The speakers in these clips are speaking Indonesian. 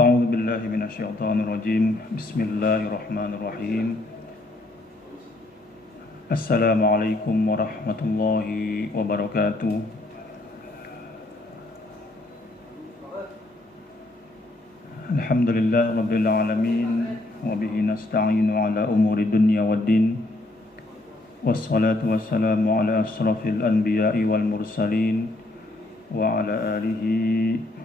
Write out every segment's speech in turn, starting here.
أعوذ بالله من الشيطان الرجيم بسم الله الرحمن الرحيم السلام عليكم ورحمة الله وبركاته الحمد لله رب العالمين وبه نستعين على أمور الدنيا والدين والصلاة والسلام على أشرف الأنبياء والمرسلين وعلى آله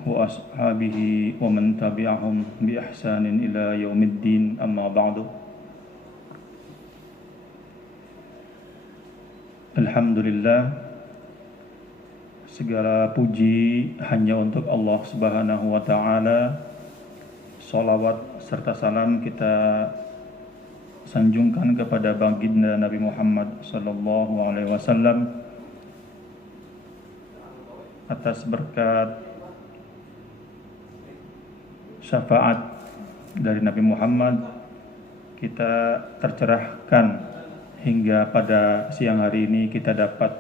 وأصحابه ومن تبعهم بإحسان إلى يوم الدين أما بعد Alhamdulillah, segala puji hanya untuk Allah Subhanahu wa Ta'ala. Salawat serta salam kita sanjungkan kepada baginda Nabi Muhammad sallallahu alaihi wasallam atas berkat syafaat dari Nabi Muhammad kita tercerahkan hingga pada siang hari ini kita dapat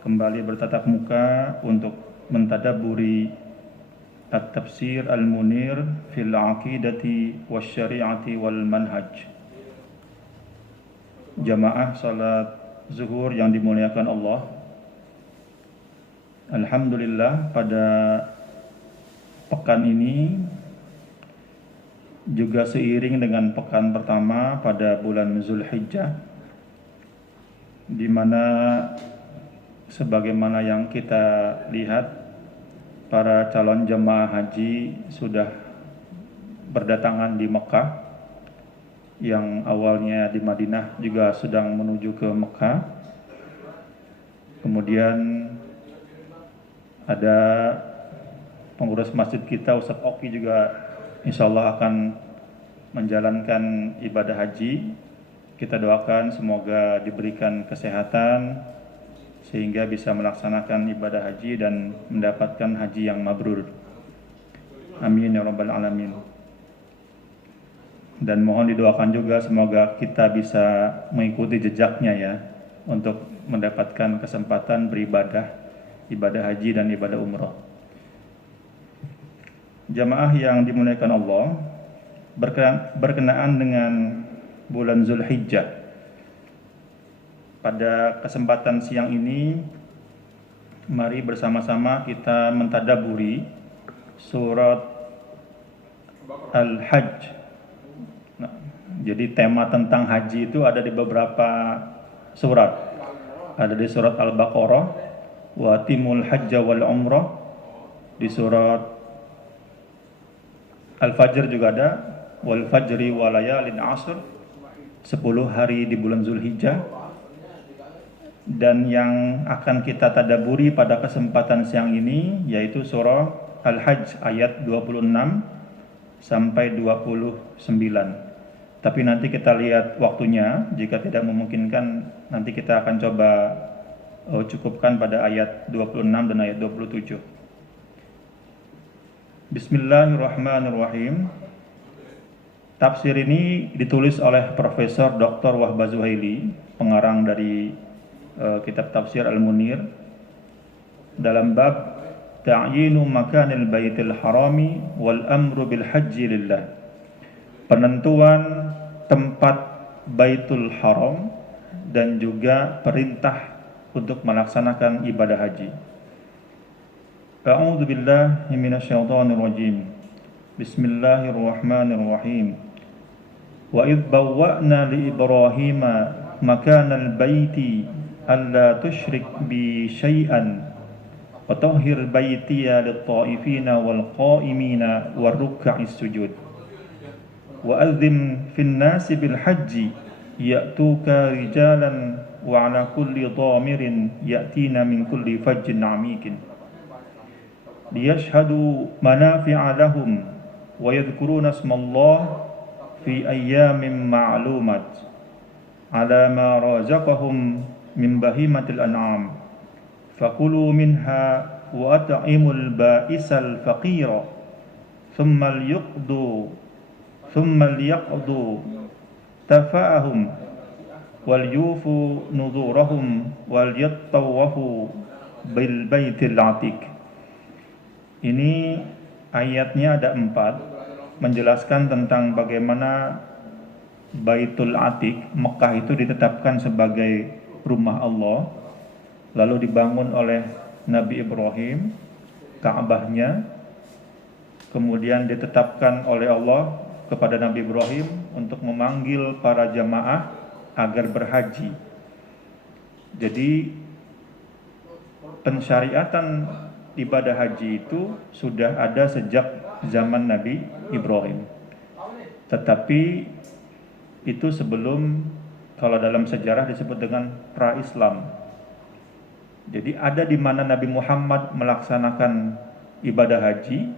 kembali bertatap muka untuk mentadabburi at-tafsir al-munir fil aqidati wasyari'ati wal manhaj. Jamaah salat zuhur yang dimuliakan Allah, alhamdulillah pada pekan ini juga seiring dengan pekan pertama pada bulan Zulhijjah, di mana sebagaimana yang kita lihat para calon jemaah haji sudah berdatangan di Mekah, yang awalnya di Madinah juga sedang menuju ke Mekah. Kemudian ada pengurus masjid kita, Ustaz Oki, juga insya Allah akan menjalankan ibadah haji. Kita doakan semoga diberikan kesehatan sehingga bisa melaksanakan ibadah haji dan mendapatkan haji yang mabrur. Amin ya rabbal alamin. Dan mohon didoakan juga semoga kita bisa mengikuti jejaknya ya, untuk mendapatkan kesempatan beribadah, ibadah haji dan ibadah umrah. Jamaah yang dimuliakan Allah, berkenaan dengan bulan Zulhijjah, pada kesempatan siang ini mari bersama-sama kita mentadabburi surat Al-Hajj. Nah, jadi tema tentang haji itu ada di beberapa surat. Ada di surat Al-Baqarah, wa timul hajja wal umrah. Di surat Al-Fajr juga ada, wal fajri wa layalin ashr, 10 hari di bulan Zulhijjah. Dan yang akan kita tadabburi pada kesempatan siang ini yaitu surah Al-Hajj ayat 26 sampai 29. Tapi nanti kita lihat waktunya, jika tidak memungkinkan nanti kita akan coba cukupkan pada ayat 26 dan ayat 27. Bismillahirrahmanirrahim. Tafsir ini ditulis oleh Profesor Dr. Wahbah Zuhaili, pengarang dari kitab tafsir Al-Munir, dalam bab ta'yinu makanil baitil harami wal amru bil hajji lillah. Penentuan tempat Baitul Haram dan juga perintah untuk melaksanakan ibadah haji. A'udzu billahi minasyaitonir rajim. Bismillahirrahmanirrahim. Wa idh bawwa'na li Ibrahima makanal baiti alla tusyrik bi syai'an wa tahhir baitiya lit-ta'ifina wal qa'imina war ruk'is sujud. Wa adzim fin nasi bil hajji ya'tuka rijalan wa 'ala kulli dhamirin ya'tina min kulli fajjin 'amikin liyashhadu manafi'a lahum wa yadhkuruna ismallahi fi ayyamin ma'lumat ala ma razaqahum min bahimatil an'am fakulu minha wa at'imul ba'isal faqira thumma liyaqdu tafa'ahum wal yufu nudurahum wal yattawafu bil baitil atiq. Ini ayatnya ada 4. menjelaskan tentang bagaimana Baitul Atiq, Mekah itu ditetapkan sebagai rumah Allah, lalu dibangun oleh Nabi Ibrahim, Ka'bahnya, kemudian ditetapkan oleh Allah kepada Nabi Ibrahim untuk memanggil para jamaah agar berhaji. Jadi pensyariatan ibadah haji itu sudah ada sejak zaman Nabi Ibrahim. Tetapi itu sebelum, kalau dalam sejarah disebut dengan pra-Islam. Jadi ada di mana Nabi Muhammad melaksanakan ibadah haji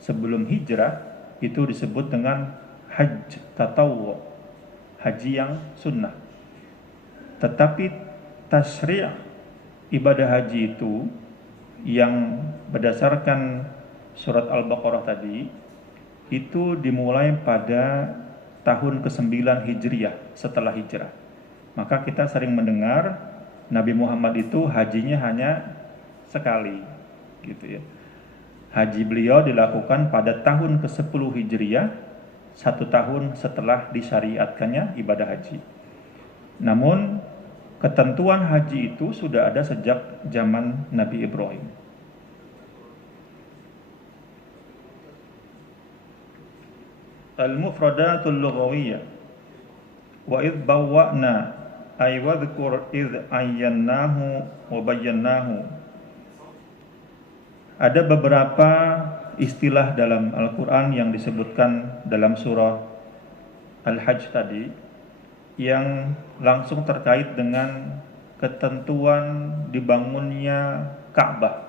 sebelum hijrah, itu disebut dengan hajj tatawwu, haji yang sunnah. Tetapi tasyri' ibadah haji itu yang berdasarkan surat Al-Baqarah tadi, itu dimulai pada tahun ke-9 Hijriyah setelah hijrah. Maka kita sering mendengar Nabi Muhammad itu hajinya hanya sekali, gitu ya. Haji beliau dilakukan pada tahun ke-10 Hijriyah, 1 tahun setelah disyariatkannya ibadah haji. Namun ketentuan haji itu sudah ada sejak zaman Nabi Ibrahim. Al-mufradatul lughawiyyah. Wa idh bawwa'na ay wadhkur idh ayyannahu wa bayyannahu. Ada beberapa istilah dalam Al-Quran yang disebutkan dalam surah Al-Hajj tadi yang langsung terkait dengan ketentuan dibangunnya Ka'bah.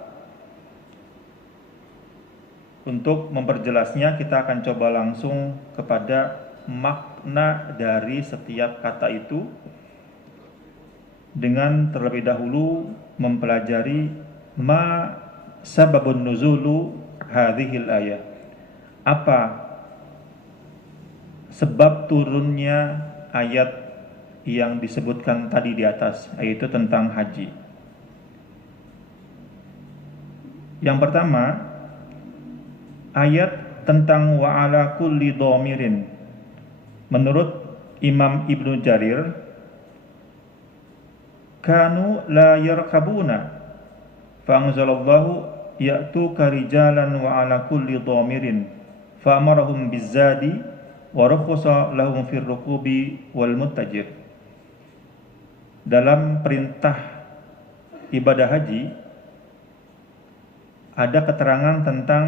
Untuk memperjelasnya, kita akan coba langsung kepada makna dari setiap kata itu dengan terlebih dahulu mempelajari ma sababun nuzulu hadhil ayat. Apa sebab turunnya ayat yang disebutkan tadi di atas, yaitu tentang haji. Yang pertama, ayat tentang wa ala kulli dhamirin. Menurut Imam Ibnu Jarir, kanu la yarkabuna fa'anzalallahu ya'tuka rijalan wa ala kulli dhamirin fa'amarahum bizzadi wa rakhasa lahum fir rukubi wal muttajir. Dalam perintah ibadah haji ada keterangan tentang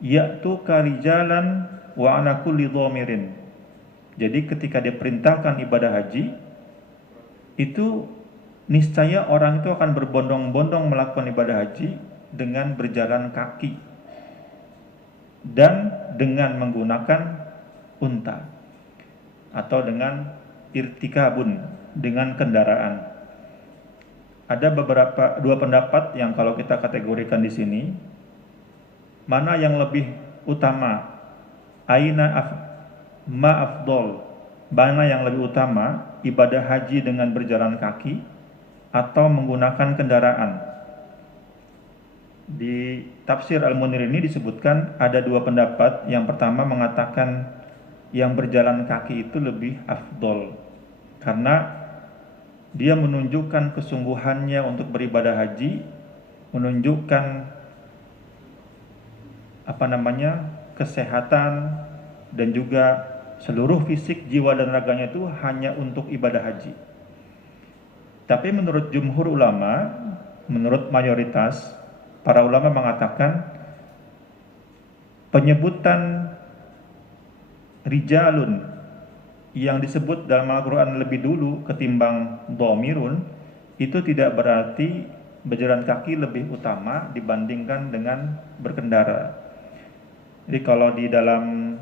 ya'tuka rijalan wa ala kulli dhamirin. Jadi ketika diperintahkan ibadah haji, itu niscaya orang itu akan berbondong-bondong melakukan ibadah haji dengan berjalan kaki dan dengan menggunakan unta atau dengan irtikabun, dengan kendaraan. Ada dua pendapat yang kalau kita kategorikan di sini, mana yang lebih utama, ma afdol, mana yang lebih utama, ibadah haji dengan berjalan kaki atau menggunakan kendaraan. Di tafsir Al-Munir ini disebutkan ada dua pendapat. Yang pertama mengatakan yang berjalan kaki itu lebih afdol karena dia menunjukkan kesungguhannya untuk beribadah haji, menunjukkan kesehatan dan juga seluruh fisik, jiwa dan raganya itu hanya untuk ibadah haji. Tapi menurut jumhur ulama, menurut mayoritas para ulama mengatakan penyebutan rijalun yang disebut dalam Al-Quran lebih dulu ketimbang dhamirun itu tidak berarti berjalan kaki lebih utama dibandingkan dengan berkendara. Jadi kalau di dalam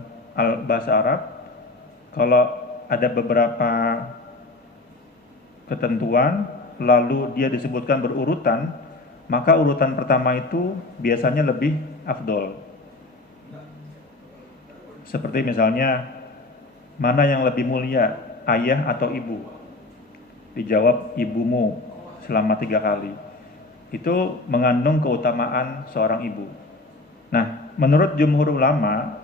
bahasa Arab, kalau ada beberapa ketentuan lalu dia disebutkan berurutan, maka urutan pertama itu biasanya lebih afdol. Seperti misalnya, mana yang lebih mulia, ayah atau ibu? Dijawab ibumu selama 3 kali. Itu mengandung keutamaan seorang ibu. Nah, menurut jumhur ulama,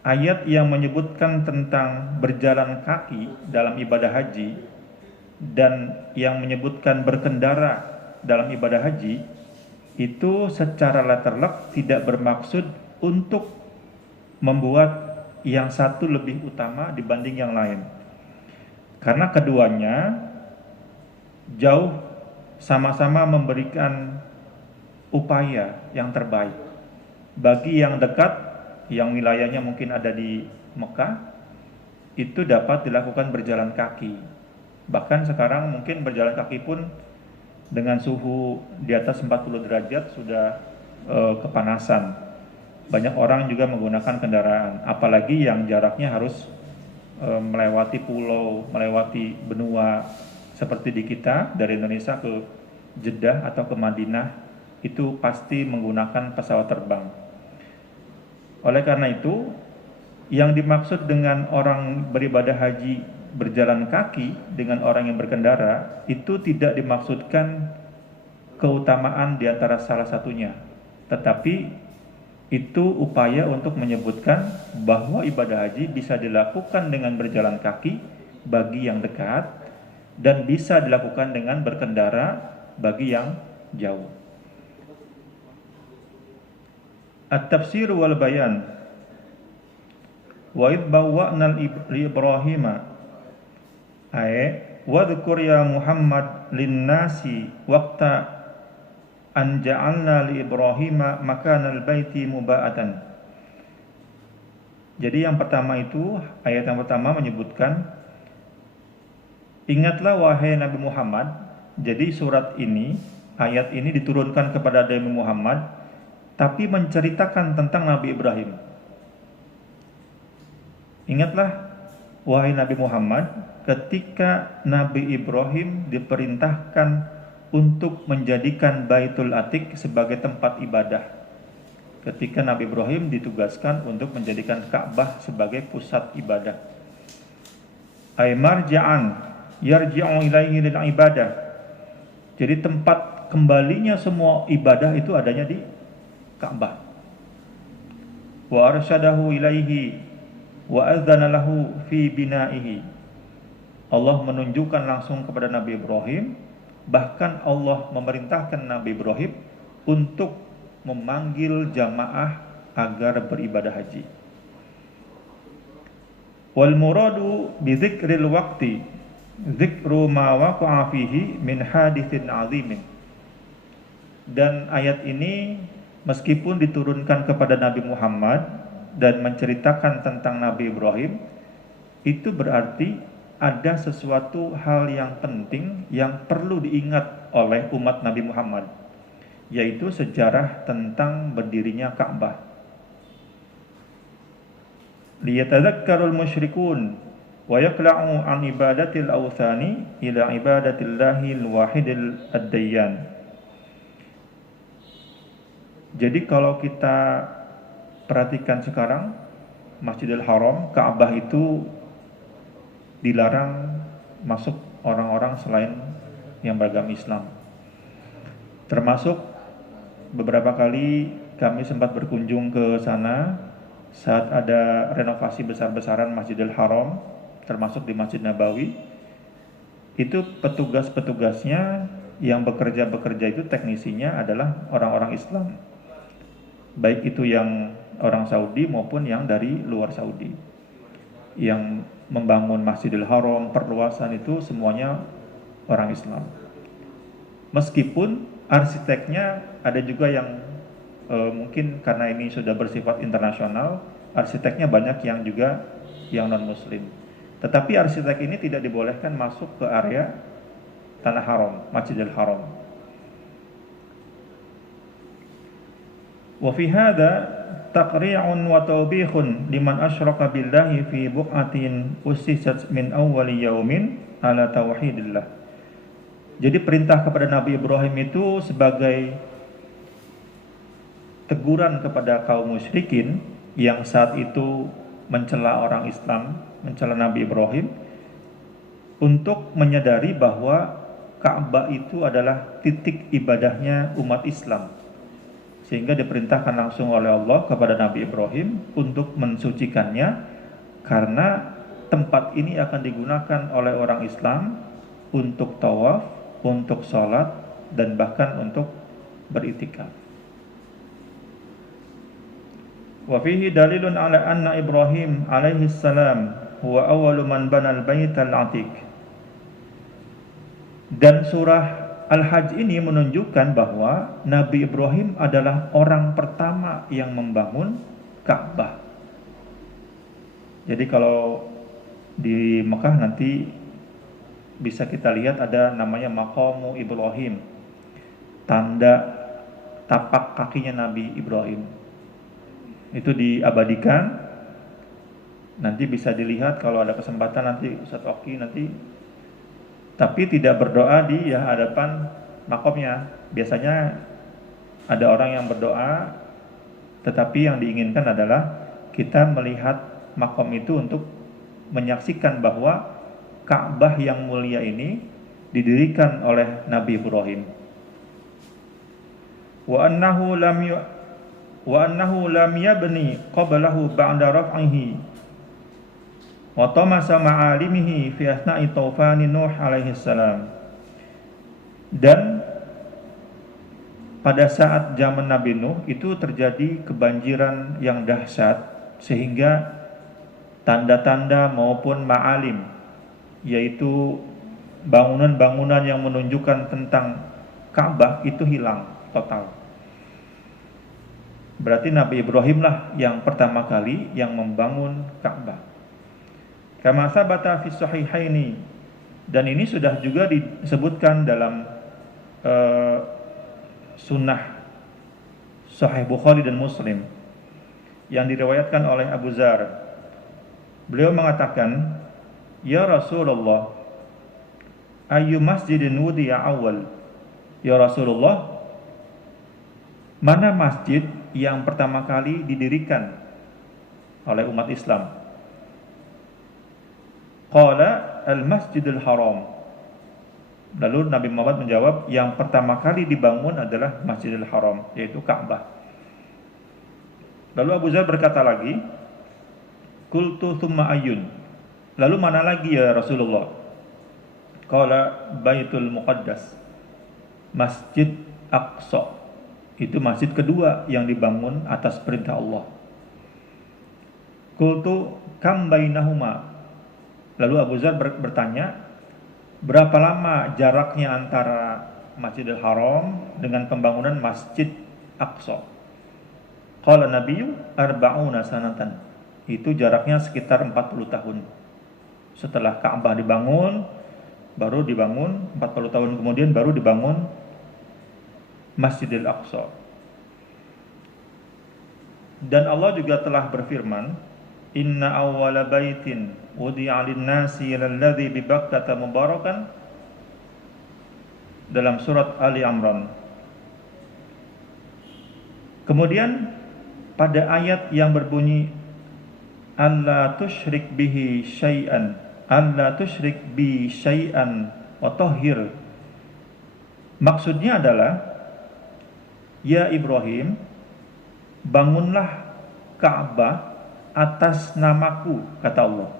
ayat yang menyebutkan tentang berjalan kaki dalam ibadah haji dan yang menyebutkan berkendara dalam ibadah haji itu secara letterlek tidak bermaksud untuk membuat yang satu lebih utama dibanding yang lain. Karena keduanya jauh sama-sama memberikan upaya yang terbaik. Bagi yang dekat, yang wilayahnya mungkin ada di Mekah, itu dapat dilakukan berjalan kaki. Bahkan sekarang mungkin berjalan kaki pun dengan suhu di atas 40 derajat sudah kepanasan. Banyak orang juga menggunakan kendaraan, apalagi yang jaraknya harus melewati pulau, melewati benua seperti di kita dari Indonesia ke Jeddah atau ke Madinah, itu pasti menggunakan pesawat terbang. Oleh karena itu, yang dimaksud dengan orang beribadah haji berjalan kaki dengan orang yang berkendara itu tidak dimaksudkan keutamaan di antara salah satunya, tetapi itu upaya untuk menyebutkan bahwa ibadah haji bisa dilakukan dengan berjalan kaki bagi yang dekat dan bisa dilakukan dengan berkendara bagi yang jauh. At-tafsir wal bayan. Wa idh bawwa'na li Ibrahima wadhkur ya Muhammad lin-nasi waqta an ja'alna li Ibrahima makanal baiti muba'atan. Jadi yang pertama itu, ayat yang pertama menyebutkan, ingatlah wahai Nabi Muhammad. Jadi surat ini, ayat ini diturunkan kepada Nabi Muhammad, tapi menceritakan tentang Nabi Ibrahim. Ingatlah wahai Nabi Muhammad, ketika Nabi Ibrahim diperintahkan untuk menjadikan Baitul Atiq sebagai tempat ibadah. Ketika Nabi Ibrahim ditugaskan untuk menjadikan Ka'bah sebagai pusat ibadah. Ay marja'an yarji'u ilaihi lil ibadah. Jadi tempat kembalinya semua ibadah itu adanya di Ka'bah. Wa arsyadahu ilaihi wa adzana lahu fi bina'ihi. Allah menunjukkan langsung kepada Nabi Ibrahim, bahkan Allah memerintahkan Nabi Ibrahim untuk memanggil jamaah agar beribadah haji. Wal muradu bi dzikril waqti dzikru ma waqa'a fihi min haditsin 'azimin. Dan ayat ini meskipun diturunkan kepada Nabi Muhammad dan menceritakan tentang Nabi Ibrahim, itu berarti ada sesuatu hal yang penting yang perlu diingat oleh umat Nabi Muhammad, yaitu sejarah tentang berdirinya Ka'bah. Liyatadzakkarul musyrikun wa yaqla'u an ibadatil awthani ila ibadatillahil wahidil ad-dayyan. Jadi kalau kita perhatikan sekarang, Masjidil Haram, Ka'bah itu dilarang masuk orang-orang selain yang beragama Islam. Termasuk beberapa kali kami sempat berkunjung ke sana saat ada renovasi besar-besaran Masjidil Haram, termasuk di Masjid Nabawi. Itu petugas-petugasnya yang bekerja itu teknisinya adalah orang-orang Islam, baik itu yang orang Saudi maupun yang dari luar Saudi. Yang membangun Masjidil Haram, perluasan itu semuanya orang Islam. Meskipun arsiteknya ada juga yang mungkin karena ini sudah bersifat internasional, arsiteknya banyak yang juga yang non-muslim. Tetapi arsitek ini tidak dibolehkan masuk ke area Tanah Haram, Masjidil Haram. Wa fi hadza taqri'un wa tawbihun liman asyraka billahi fi buqatin usisat min awwali yaumin ala tauhidillah. Jadi perintah kepada Nabi Ibrahim itu sebagai teguran kepada kaum musyrikin yang saat itu mencela orang Islam, mencela Nabi Ibrahim, untuk menyadari bahwa Ka'bah itu adalah titik ibadahnya umat Islam. sehingga diperintahkan langsung oleh Allah kepada Nabi Ibrahim untuk mensucikannya, karena tempat ini akan digunakan oleh orang Islam untuk tawaf, untuk sholat, dan bahkan untuk beriktikaf. Wa fihi dalilun ala anna Ibrahim alaihi salam huwa awwalu man bana al-bait al-atiq. Dan surah Al-Hajj ini menunjukkan bahwa Nabi Ibrahim adalah orang pertama yang membangun Ka'bah. Jadi kalau di Mekah nanti bisa kita lihat ada namanya Maqamu Ibrahim, tanda tapak kakinya Nabi Ibrahim. Itu diabadikan, nanti bisa dilihat kalau ada kesempatan nanti Ustaz Oki nanti. Tapi tidak berdoa di hadapan makomnya. Biasanya ada orang yang berdoa, tetapi yang diinginkan adalah kita melihat makom itu untuk menyaksikan bahwa Ka'bah yang mulia ini didirikan oleh Nabi Ibrahim. Wa annahu lam yabni qablahu ba'da raf'ihi wa tamasa ma'alimihi fi asna'i taufani Nuh alaihi salam. Dan pada saat zaman Nabi Nuh itu terjadi kebanjiran yang dahsyat, sehingga tanda-tanda maupun ma'alim, yaitu bangunan-bangunan yang menunjukkan tentang Ka'bah itu hilang total. Berarti Nabi Ibrahim lah yang pertama kali yang membangun Ka'bah. Kama sabata fi sahihaini, dan ini sudah juga disebutkan dalam sunnah Sahih Bukhari dan Muslim yang diriwayatkan oleh Abu Dzar. Beliau mengatakan, "Ya Rasulullah, ayyu masjidin wudi'a awal?" Ya Rasulullah, mana masjid yang pertama kali didirikan oleh umat Islam? Qala al-Masjidil Haram. Lalu Nabi Muhammad menjawab, yang pertama kali dibangun adalah Masjidil Haram, yaitu Ka'bah. Lalu Abu Dzar berkata lagi, qultu thumma ayyun. Lalu mana lagi ya Rasulullah? Qala Baitul Muqaddas, Masjid Aqsa. Itu masjid kedua yang dibangun atas perintah Allah. Qultu kam bainahuma. Lalu Abu Dzar bertanya, berapa lama jaraknya antara Masjidil Haram dengan pembangunan Masjid Aqsa? Qala Nabiyyu arba'una sanatan. Itu jaraknya sekitar 40 tahun. Setelah Ka'bah dibangun, baru dibangun 40 tahun kemudian baru dibangun Masjidil Aqsa. Dan Allah juga telah berfirman, Inna awwala baitin wudi'a lin-nasi lalladzi bi Bakkata mubarakan, dalam surat Ali Imran. Kemudian pada ayat yang berbunyi alla tusyrik bihi syai'an, alla tusyrik bi syai'an wa tahhir, maksudnya adalah, ya Ibrahim, bangunlah Ka'bah atas namaku, kata Allah.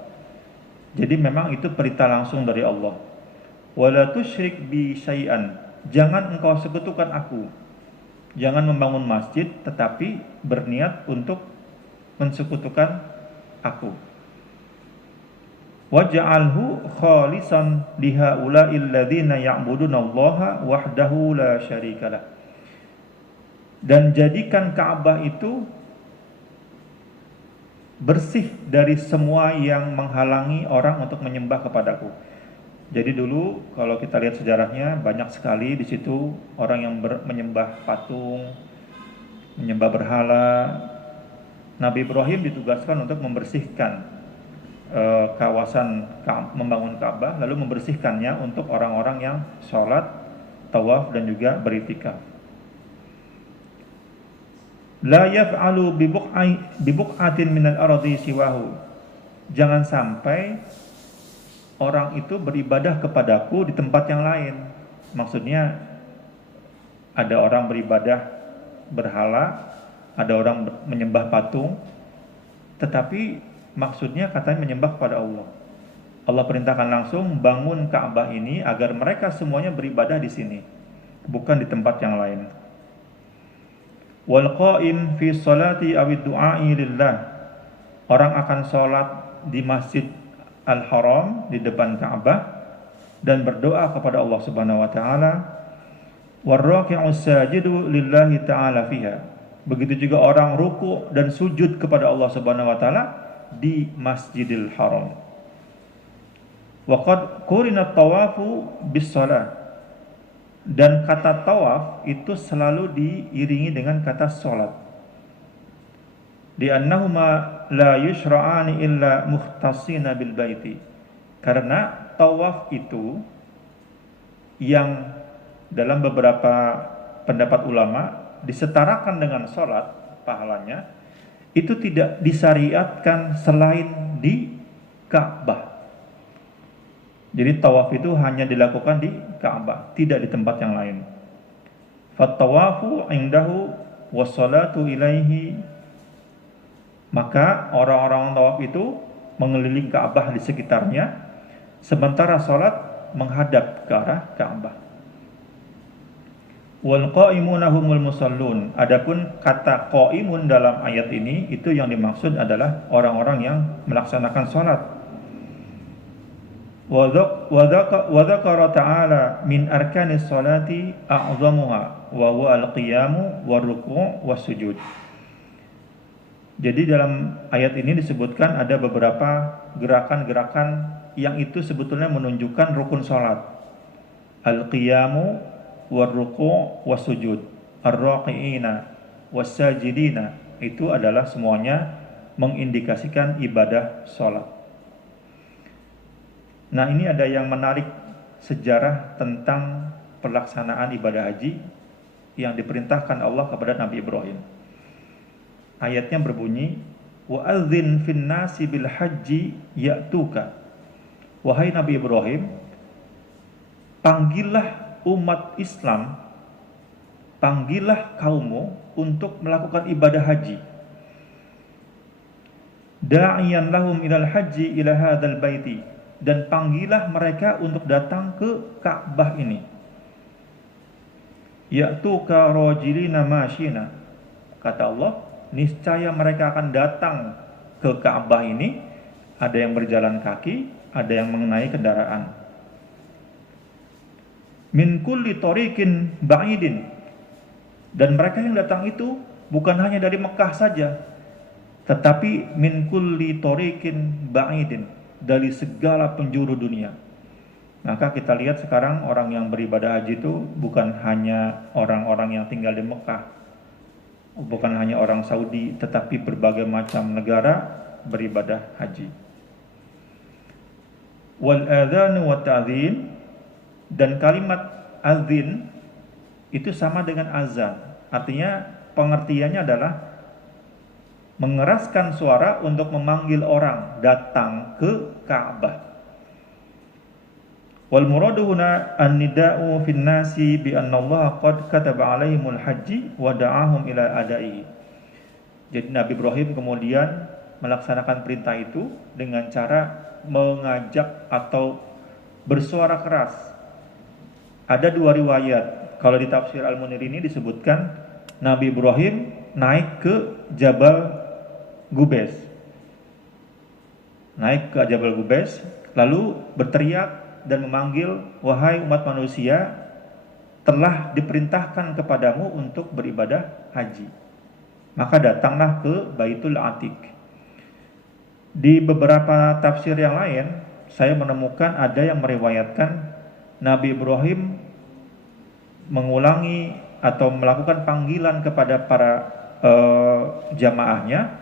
Jadi memang itu perintah langsung dari Allah. Wala tusyrik bi syai'an, jangan engkau sekutukan aku. Jangan membangun masjid tetapi berniat untuk mensekutukan aku. Waj'alhu khalisan lihaula'il ladzina ya'budunallaha wahdahu la syarikalah. Dan jadikan Ka'bah itu bersih dari semua yang menghalangi orang untuk menyembah kepadaku. Jadi dulu kalau kita lihat sejarahnya, banyak sekali di situ orang yang menyembah patung, menyembah berhala. Nabi Ibrahim ditugaskan untuk membersihkan kawasan membangun Ka'bah, lalu membersihkannya untuk orang-orang yang sholat, tawaf dan juga beriktikaf. La yaf'alu bi buq'atin minal ardi siwahu. Jangan sampai orang itu beribadah kepadaku di tempat yang lain. Maksudnya ada orang beribadah berhala, ada orang menyembah patung, tetapi maksudnya katanya menyembah kepada Allah. Allah perintahkan langsung bangun Ka'bah ini agar mereka semuanya beribadah di sini, bukan di tempat yang lain. Wal qa'im fi salati awid du'ai lillah. Orang akan sholat di Masjid Al-Haram di depan Ka'bah dan berdoa kepada Allah Subhanahu wa taala. Warraki'us sajidu lillahi ta'ala fiha. Begitu juga orang ruku dan sujud kepada Allah Subhanahu wa taala di Masjidil Haram. Wa qad qurina tawafu bis shalah. Dan kata tawaf itu selalu diiringi dengan kata salat. Di annahuma la yushra'ani illa mukhtasina bil baiti. Karena tawaf itu yang dalam beberapa pendapat ulama disetarakan dengan salat pahalanya, itu tidak disyariatkan selain di Ka'bah. Jadi tawaf itu hanya dilakukan di Ka'bah, tidak di tempat yang lain. Fattawafu indahu wassalatu ilaihi. Maka orang-orang tawaf itu mengelilingi Ka'bah di sekitarnya, sementara salat menghadap ke arah Ka'bah. Wal qa'imuna humul musallun. Adapun kata qa'imun dalam ayat ini, itu yang dimaksud adalah orang-orang yang melaksanakan salat. Wa dzakara ta'ala min arkanis salati a'zamuha wa huwa al-qiyamu war-ruku' was-sujud. Jadi dalam ayat ini disebutkan ada beberapa gerakan-gerakan yang itu sebetulnya menunjukkan rukun salat. Al-qiyamu war-ruku' was-sujud, ar-raqi'ina was-sajidina, itu adalah semuanya mengindikasikan ibadah salat. Nah, ini ada yang menarik sejarah tentang pelaksanaan ibadah haji yang diperintahkan Allah kepada Nabi Ibrahim. Ayatnya berbunyi, wa'adzin fin nasi bil haji ya'tuka. Wahai Nabi Ibrahim, panggillah umat Islam, panggillah kaummu untuk melakukan ibadah haji. Da'iyan lahum ilal haji ila hadzal baiti. Dan panggillah mereka untuk datang ke Ka'bah ini. Ya'tuka rajilina masyina. Kata Allah, niscaya mereka akan datang ke Ka'bah ini, ada yang berjalan kaki, ada yang mengenai kendaraan. Min kulli tariqin ba'idin. Dan mereka yang datang itu bukan hanya dari Mekah saja, tetapi min kulli tariqin ba'idin, dari segala penjuru dunia. Maka kita lihat sekarang orang yang beribadah haji itu bukan hanya orang-orang yang tinggal di Mekah, bukan hanya orang Saudi, tetapi berbagai macam negara beribadah haji. Wal adzan wa ta'dzin, dan kalimat azin itu sama dengan azan. Artinya pengertiannya adalah mengeraskan suara untuk memanggil orang datang ke Ka'bah. Wal muradu huna an-nida'u fin nasi bi anna Allah qad kataba 'alaihimul haji wa da'ahum ila adaihi. Jadi Nabi Ibrahim kemudian melaksanakan perintah itu dengan cara mengajak atau bersuara keras. Ada dua riwayat. Kalau di tafsir Al-Munir ini disebutkan Nabi Ibrahim naik ke Jabal Gubes. Naik ke Jabal Gubes, lalu berteriak dan memanggil, wahai umat manusia, telah diperintahkan kepadamu untuk beribadah haji. Maka datanglah ke Baitul Atiq. Di beberapa tafsir yang lain, saya menemukan ada yang meriwayatkan Nabi Ibrahim mengulangi atau melakukan panggilan kepada para jamaahnya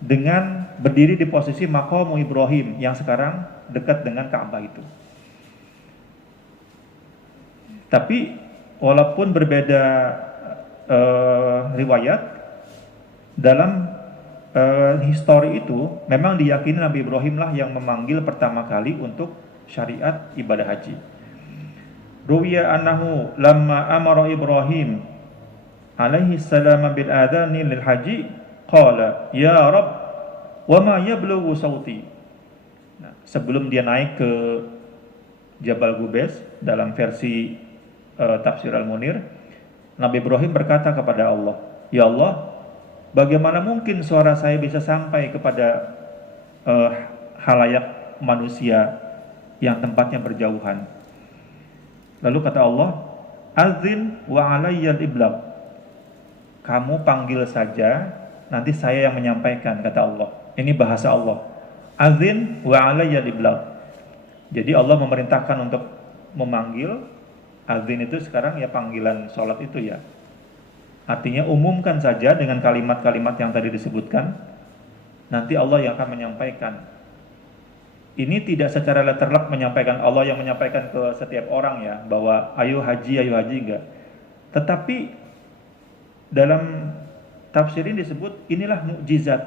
dengan berdiri di posisi maqam Ibrahim yang sekarang dekat dengan Ka'bah itu. Tapi walaupun berbeda riwayat, dalam histori itu memang diyakini Nabi Ibrahim lah yang memanggil pertama kali untuk syariat ibadah haji. Ruwiya annahu lamma amara Ibrahim alaihi salam bil adhani lil haji qala ya rab wa ma yablughu sauti. Nah, sebelum dia naik ke Jabal Gubes dalam versi tafsir Al-Munir, Nabi Ibrahim berkata kepada Allah, ya Allah, bagaimana mungkin suara saya bisa sampai kepada halayak manusia yang tempatnya berjauhan. Lalu kata Allah, azin wa alayyal iblaq. Kamu panggil saja, nanti saya yang menyampaikan, kata Allah. Ini bahasa Allah. Azin wa alayyal iblaq. Jadi Allah memerintahkan untuk memanggil. Azin itu sekarang ya panggilan sholat itu ya. Artinya umumkan saja dengan kalimat-kalimat yang tadi disebutkan. Nanti Allah yang akan menyampaikan. Ini tidak secara letterlock menyampaikan, Allah yang menyampaikan ke setiap orang ya, bahwa ayo haji enggak. Tetapi dalam tafsir ini disebut inilah mukjizat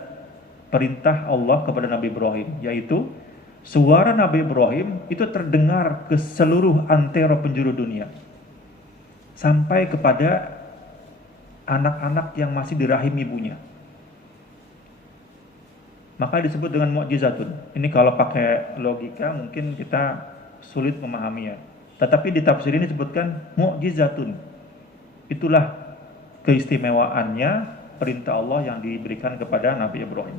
perintah Allah kepada Nabi Ibrahim, yaitu suara Nabi Ibrahim itu terdengar ke seluruh antero penjuru dunia, sampai kepada anak-anak yang masih di rahim ibunya. Maka disebut dengan mukjizatun. Ini kalau pakai logika mungkin kita sulit memahaminya. Tetapi di tafsir ini disebutkan mukjizatun. Itulah keistimewaannya perintah Allah yang diberikan kepada Nabi Ibrahim.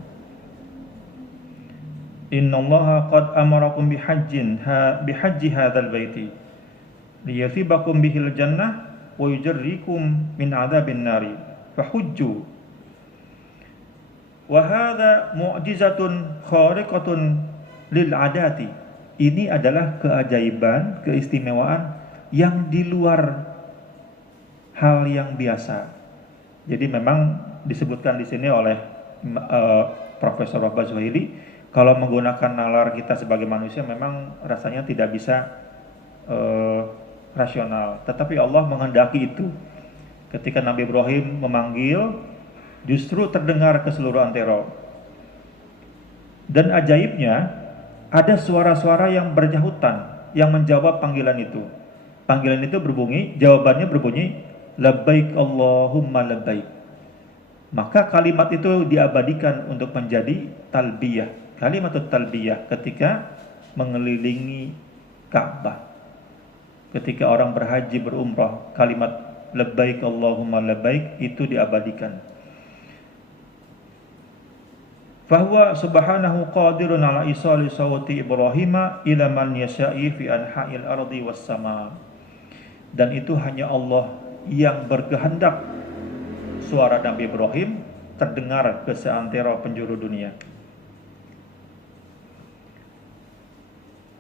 Innallaha qad amarakum bihajji hadzal baiti liyathibakum bihil jannah wa yujarrikum min adzabin nari fahujju. Wa hadza mu'jizatun khariqatun lil adati. Ini adalah keajaiban, keistimewaan yang di luar hal yang biasa. Jadi memang disebutkan di sini oleh Profesor Wahbah Zuhaili, kalau menggunakan nalar kita sebagai manusia memang rasanya tidak bisa rasional. Tetapi Allah menghendaki itu. Ketika Nabi Ibrahim memanggil, justru terdengar ke seluruh antero. Dan ajaibnya, ada suara-suara yang berjahutan yang menjawab panggilan itu. Panggilan itu berbunyi, jawabannya berbunyi, labbaik Allahumma labbaik. Maka kalimat itu diabadikan untuk menjadi talbiyah. Kalimat talbiyah ketika mengelilingi Ka'bah. Ketika orang berhaji berumrah, kalimat labbaik Allahumma labbaik itu diabadikan. Fahuwa subhanahu qadirun ala isali sawti Ibrahim ila man yasha'i fi anha'il ardi was sama. Dan itu hanya Allah yang berkehendak suara Nabi Ibrahim terdengar ke seantero penjuru dunia.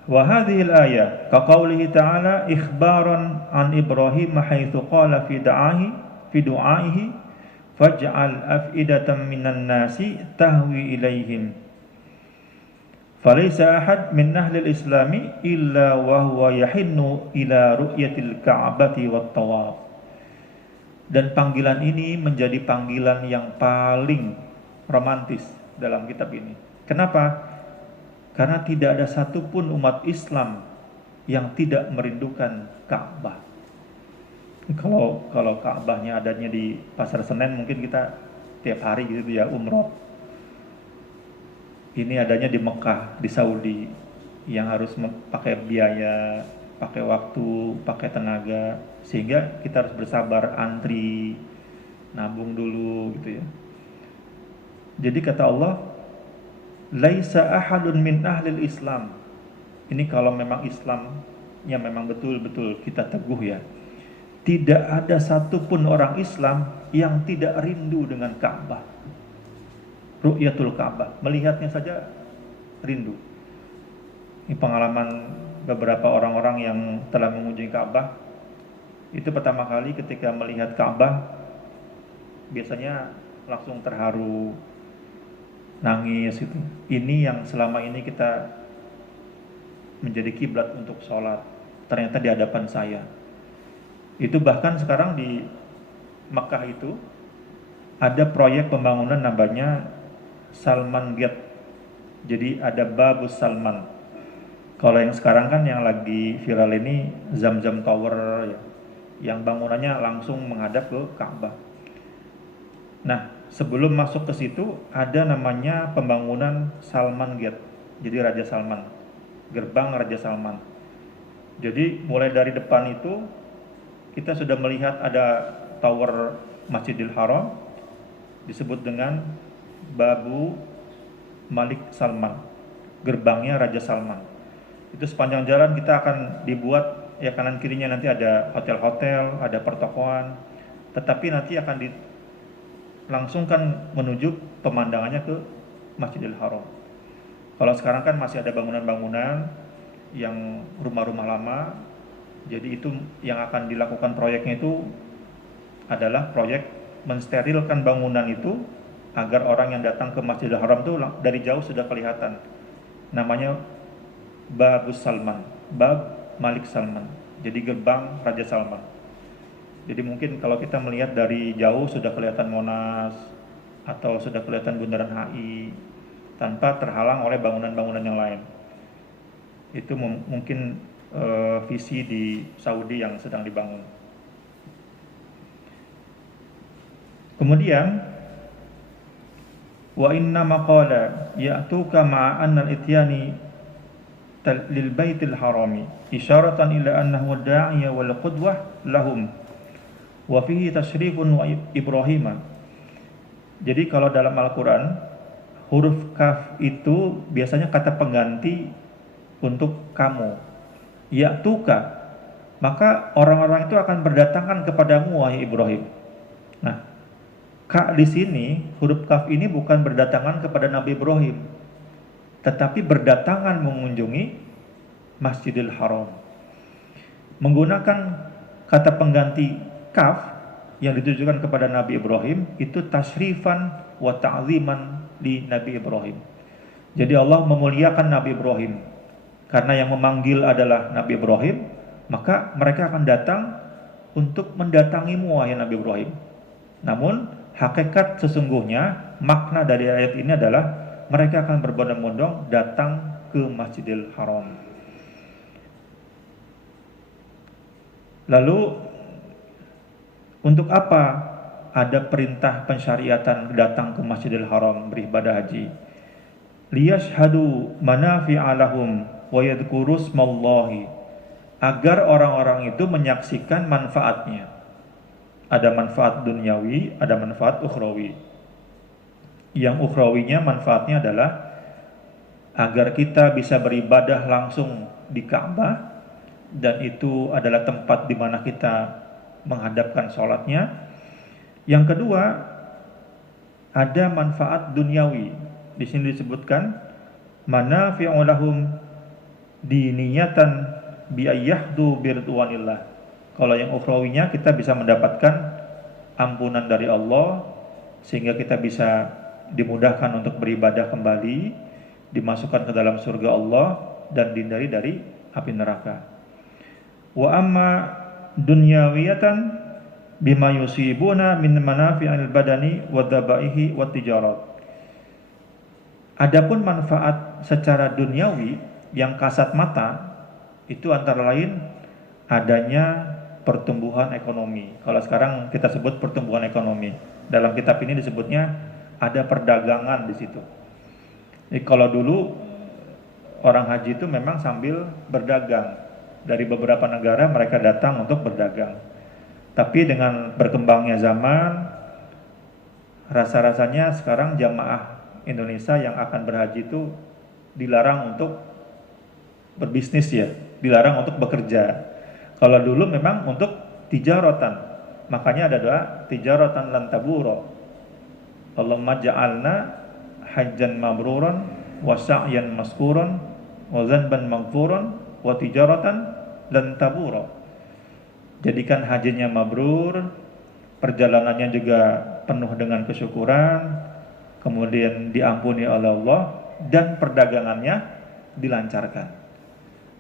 Wa hadhihi al-ayah ka qaulihi ta'ala ikhbaran an Ibrahim haitsu qala fi du'aihi faj'al af'idatan minan nasi tahwi ilaihim falaysa ahad min ahli al-islami illa wa huwa yahinnu ila ru'yatil ka'bati wat tawaf. Dan panggilan ini menjadi panggilan yang paling romantis dalam kitab ini. Kenapa? Karena tidak ada satupun umat Islam yang tidak merindukan Ka'bah. Kalau Ka'bahnya adanya di Pasar Senen, mungkin kita tiap hari gitu ya umroh. Ini adanya di Mekah, di Saudi, yang harus pakai biaya, pakai waktu, pakai tenaga, sehingga kita harus bersabar antri, nabung dulu gitu ya. Jadi kata Allah, laisa ahadun min ahlil Islam. Ini kalau memang Islamnya memang betul-betul kita teguh ya. Tidak ada satupun orang Islam yang tidak rindu dengan Ka'bah. Ru'yatul Ka'bah, melihatnya saja rindu. Ini pengalaman beberapa orang-orang yang telah mengunjungi Ka'bah. Itu pertama kali ketika melihat Ka'bah, biasanya langsung terharu, nangis gitu. Ini yang selama ini kita menjadi kiblat untuk sholat, ternyata di hadapan saya. Itu bahkan sekarang di Makkah itu ada proyek pembangunan namanya Salman Gate. Jadi ada Babus Salman. Kalau yang sekarang kan yang lagi viral ini Zamzam Tower ya, yang bangunannya langsung menghadap ke Ka'bah. Nah, sebelum masuk ke situ ada namanya pembangunan Salman Gate. Jadi Raja Salman, gerbang Raja Salman. Jadi mulai dari depan itu kita sudah melihat ada tower Masjidil Haram disebut dengan Babu Malik Salman, gerbangnya Raja Salman. Itu sepanjang jalan kita akan dibuat ya kanan kirinya nanti ada hotel-hotel, ada pertokoan, tetapi nanti akan dilangsungkan menuju pemandangannya ke Masjidil Haram. Kalau sekarang kan masih ada bangunan-bangunan yang rumah-rumah lama, jadi itu yang akan dilakukan proyeknya itu adalah proyek mensterilkan bangunan itu agar orang yang datang ke Masjidil Haram itu dari jauh sudah kelihatan. Namanya Babus Salman, Bab Malik Salman. Jadi gerbang Raja Salman. Jadi mungkin kalau kita melihat dari jauh sudah kelihatan Monas atau sudah kelihatan Bundaran HI tanpa terhalang oleh bangunan-bangunan yang lain. Itu mungkin visi di Saudi yang sedang dibangun. Kemudian wa inna maqala ya'tuka ma'a anna al-ityani lil baitil harami isyaratan ila annahu da'iya wal qudwah lahum wa fihi tasyrifun wa ibrahima. Jadi kalau dalam Al-Qur'an huruf kaf itu biasanya kata pengganti untuk kamu. Ya'tuka, maka orang-orang itu akan berdatangan kepadamu wahai Ibrahim. Nah, ka di sini huruf kaf ini bukan berdatangan kepada Nabi Ibrahim, tetapi berdatangan mengunjungi Masjidil Haram. Menggunakan kata pengganti kaf yang ditujukan kepada Nabi Ibrahim itu tasyrifan wa ta'ziman di Nabi Ibrahim. Jadi Allah memuliakan Nabi Ibrahim. Karena yang memanggil adalah Nabi Ibrahim, maka mereka akan datang untuk mendatangimu wahai Nabi Ibrahim. Namun hakikat sesungguhnya makna dari ayat ini adalah mereka akan berbondong-bondong datang ke Masjidil Haram. Lalu untuk apa ada perintah pensyariatan datang ke Masjidil Haram beribadah haji? Liyashhadu manafi'a lahum wa yadhkuru smallahi, agar orang-orang itu menyaksikan manfaatnya. Ada manfaat duniawi, ada manfaat ukhrawi. Yang ukhrawinya manfaatnya adalah agar kita bisa beribadah langsung di Ka'bah, dan itu adalah tempat di mana kita menghadapkan sholatnya. Yang kedua, ada manfaat duniawi. Di sini disebutkan manafi'u lahum diniyatan bi ayyahdu biridwanillah. Kalau yang ukhrawinya kita bisa mendapatkan ampunan dari Allah sehingga kita bisa dimudahkan untuk beribadah kembali, dimasukkan ke dalam surga Allah dan dihindari dari api neraka. Wa amma dunyawiyatan bima yusibuna min manafi'il badani wa dzabaihi wa tijarat. Adapun manfaat secara duniawi yang kasat mata itu antara lain adanya pertumbuhan ekonomi. Kalau sekarang kita sebut pertumbuhan ekonomi. Dalam kitab ini disebutnya ada perdagangan di situ. Jadi kalau dulu orang haji itu memang sambil berdagang. Dari beberapa negara mereka datang untuk berdagang. Tapi dengan berkembangnya zaman, rasa-rasanya sekarang jamaah Indonesia yang akan berhaji itu dilarang untuk berbisnis ya, dilarang untuk bekerja. Kalau dulu memang untuk tijaratan, makanya ada doa tijaratan lan tabura. Allahumma ja'alna hajjan mabruran wa sa'yan maskuran wa zanban maghfuran wa tijaratan lan tabura. Jadikan hajinya mabrur, perjalanannya juga penuh dengan kesyukuran, kemudian diampuni oleh Allah dan perdagangannya dilancarkan.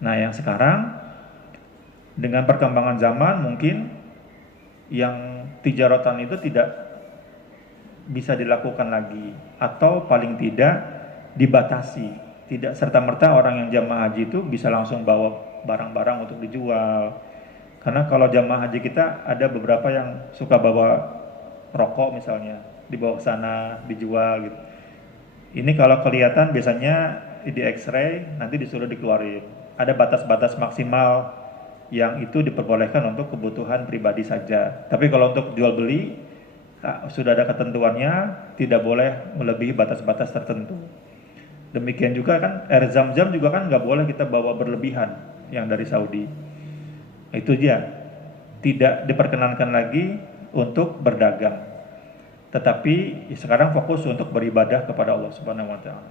Nah, yang sekarang dengan perkembangan zaman mungkin yang tijaratan itu tidak bisa dilakukan lagi atau paling tidak dibatasi. Tidak serta-merta orang yang jamaah haji itu bisa langsung bawa barang-barang untuk dijual. Karena kalau jamaah haji kita ada beberapa yang suka bawa rokok misalnya. dibawa ke sana, dijual gitu. Ini kalau kelihatan biasanya di X-ray, nanti disuruh dikeluarin. Ada batas-batas maksimal yang itu diperbolehkan untuk kebutuhan pribadi saja. Tapi kalau untuk jual beli, sudah ada ketentuannya, tidak boleh melebihi batas-batas tertentu. Demikian juga kan air zam-zam juga kan nggak boleh kita bawa berlebihan yang dari Saudi. Itu dia, tidak diperkenankan lagi untuk berdagang. Tetapi sekarang fokus untuk beribadah kepada Allah Subhanahu wa taala.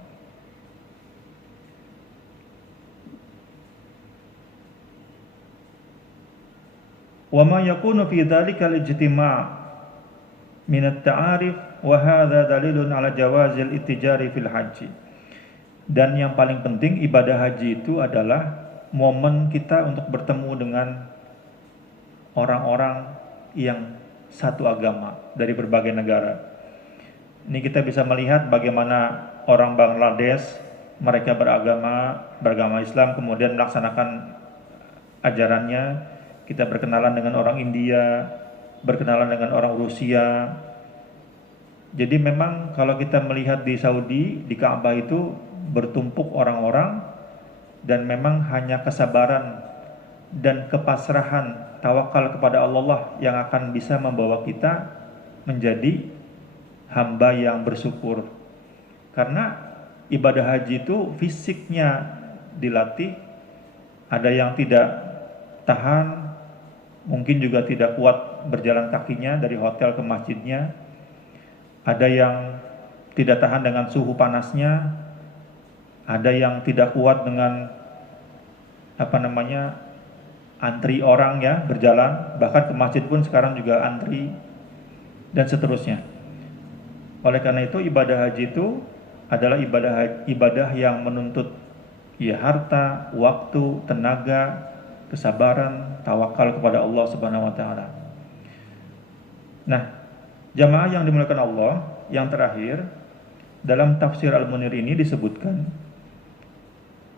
Wa ma yakunu fi dzalika al-ijtima' min at-ta'arif wa hadha dalilun ala jawazil ittijari fil haji. Dan yang paling penting ibadah haji itu adalah momen kita untuk bertemu dengan orang-orang yang satu agama dari berbagai negara. Ini kita bisa melihat bagaimana orang Bangladesh, mereka beragama Islam, kemudian melaksanakan ajarannya. Kita berkenalan dengan orang India, berkenalan dengan orang Rusia. Jadi memang kalau kita melihat di Saudi, di Ka'bah itu bertumpuk orang-orang, dan memang hanya kesabaran dan kepasrahan, tawakal kepada Allah yang akan bisa membawa kita menjadi hamba yang bersyukur. Karena ibadah haji itu fisiknya dilatih, ada yang tidak tahan, mungkin juga tidak kuat berjalan kakinya dari hotel ke masjidnya, ada yang tidak tahan dengan suhu panasnya, ada yang tidak kuat dengan antri orang ya, berjalan, bahkan ke masjid pun sekarang juga antri, dan seterusnya. Oleh karena itu ibadah haji itu adalah ibadah yang menuntut ya harta, waktu, tenaga, kesabaran, tawakal kepada Allah Subhanahu wa taala. Nah, jamaah yang dimuliakan Allah, yang terakhir dalam tafsir Al-Munir ini disebutkan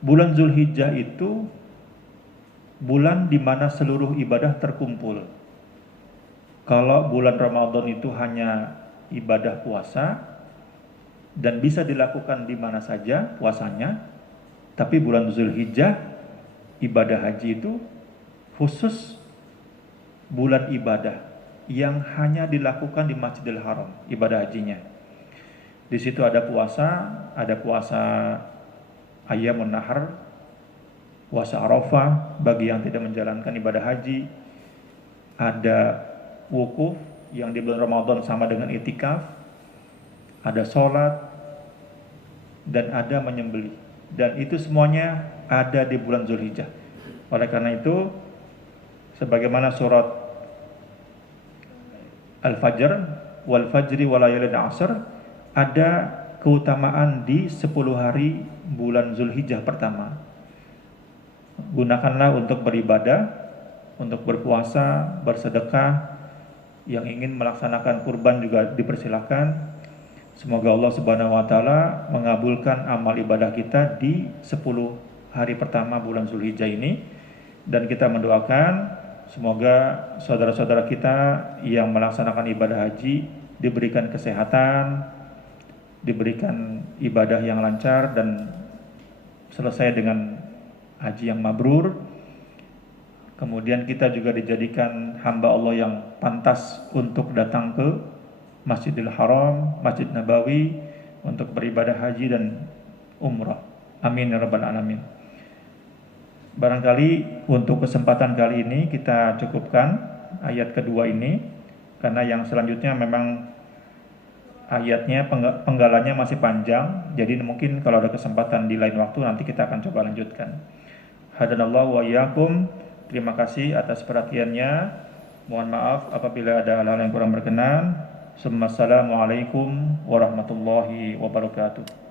bulan Zulhijjah itu bulan di mana seluruh ibadah terkumpul. Kalau bulan Ramadan itu hanya ibadah puasa dan bisa dilakukan di mana saja puasanya, tapi bulan Zulhijjah ibadah haji itu khusus bulan ibadah yang hanya dilakukan di Masjidil Haram, ibadah hajinya. Di situ ada puasa Ayyamun Nahar, puasa Arafah bagi yang tidak menjalankan ibadah haji, ada wukuf yang di bulan Ramadan sama dengan itikaf, ada sholat, dan ada menyembelih. Dan itu semuanya ada di bulan Zulhijjah. Oleh karena itu, sebagaimana surat Al-Fajr, wal fajri wa layalin asr, ada keutamaan di 10 hari bulan Zulhijjah pertama. Gunakanlah untuk beribadah, untuk berpuasa, bersedekah. Yang ingin melaksanakan kurban juga dipersilahkan. Semoga Allah Subhanahu wa taala mengabulkan amal ibadah kita di 10 hari pertama bulan Zulhijjah ini, dan kita mendoakan semoga saudara-saudara kita yang melaksanakan ibadah haji diberikan kesehatan, diberikan ibadah yang lancar dan selesai dengan haji yang mabrur. Kemudian kita juga dijadikan hamba Allah yang pantas untuk datang ke Masjidil Haram, Masjid Nabawi untuk beribadah haji dan umrah. Amin ya rabbal alamin. Barangkali untuk kesempatan kali ini kita cukupkan ayat kedua ini, karena yang selanjutnya memang ayatnya penggalannya masih panjang, jadi mungkin kalau ada kesempatan di lain waktu nanti kita akan coba lanjutkan. Hadanallahu wa iyyakum. Terima kasih atas perhatiannya. Mohon maaf apabila ada hal-hal yang kurang berkenan. Assalamualaikum warahmatullahi wabarakatuh.